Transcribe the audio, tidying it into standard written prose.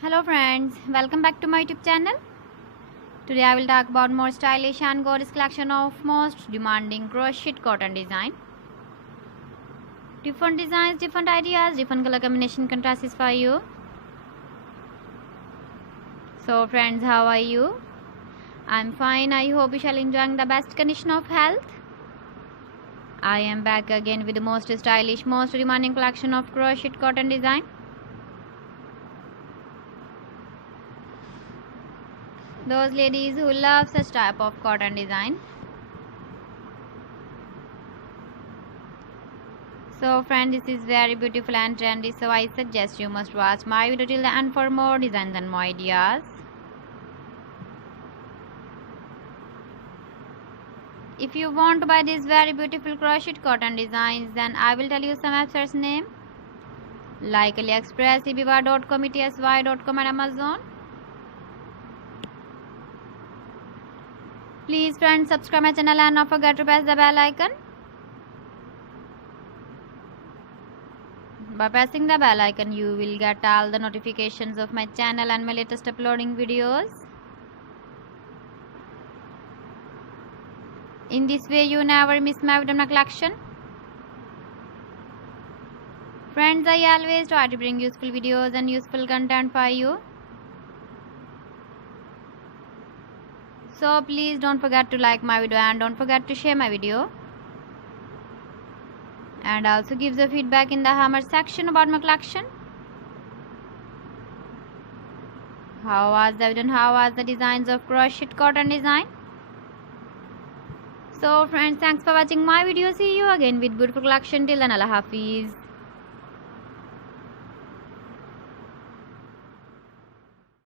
Hello friends, welcome back to my YouTube channel. Today I will talk about more stylish and gorgeous collection of most demanding crochet cotton design. Different designs, different ideas, different color combination contrasts for you. So friends, how are you? I'm fine. I hope you shall enjoying the best condition of health. I am back again with the most stylish, most demanding collection of crochet cotton design. Those ladies who love such type of cotton design. So friends, this is very beautiful and trendy, so I suggest you must watch my video till the end for more designs and more ideas. If you want to buy these very beautiful crochet cotton designs, then I will tell you some websites name like AliExpress, eBay.com, ETSY.com and Amazon. Please friends, subscribe my channel and not forget to press the bell icon. By pressing the bell icon, you will get all the notifications of my channel and my latest uploading videos. In this way, you never miss my video collection. Friends, I always try to bring useful videos and useful content for you. So please don't forget to like my video and don't forget to share my video. And also give the feedback in the comment section about my collection. How was the video and how was the designs of crochet cotton design? So friends, thanks for watching my video. See you again with beautiful collection. Till then, Allah Hafiz.